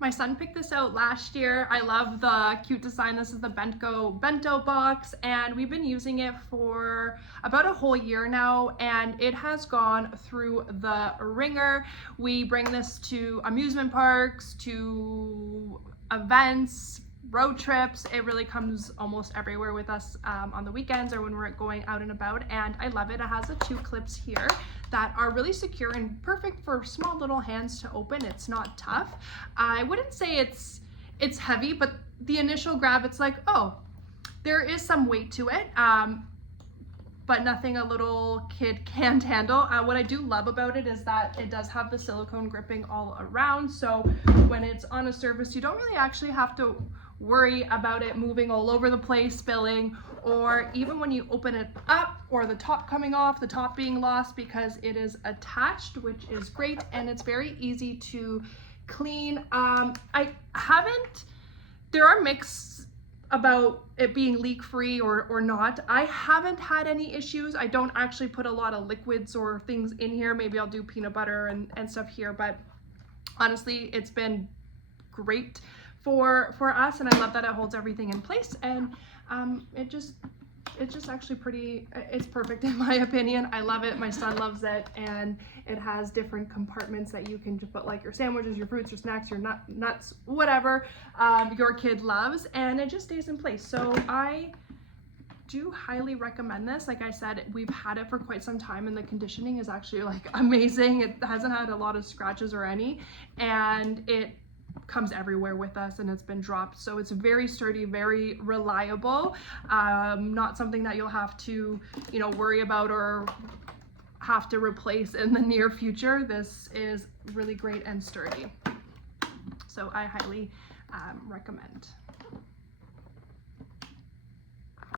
My son picked this out last year. I love the cute design. This is the Bentgo bento box, and we've been using it for about a whole year now, and it has gone through the ringer. We bring this to amusement parks, to events, road trips. It really comes almost everywhere with us on the weekends or when we're going out and about, and I love it. It has the 2 clips here that are really secure and perfect for small little hands to open. It's not tough. I wouldn't say it's heavy, but the initial grab, it's like, oh, there is some weight to it, but nothing a little kid can't handle. What I do love about it is that it does have the silicone gripping all around, so when it's on a surface, you don't really actually have to worry about it moving all over the place, spilling, or even when you open it up or the top coming off, the top being lost, because it is attached, which is great, and it's very easy to clean. There are mixed about it being leak free or not. I haven't had any issues. I don't actually put a lot of liquids or things in here. Maybe I'll do peanut butter and stuff here, but honestly, it's been great for us, and I love that it holds everything in place, and it's just actually pretty, it's perfect in my opinion. I love it. My son loves it, and it has different compartments that you can just put like your sandwiches, your fruits, your snacks, your nuts, whatever your kid loves, and it just stays in place. So I do highly recommend this. Like I said, we've had it for quite some time, and the conditioning is actually like amazing. It hasn't had a lot of scratches or any, and it comes everywhere with us, and it's been dropped, so it's very sturdy, very reliable. Not something that you'll have to, worry about or have to replace in the near future. This is really great and sturdy, so I highly recommend.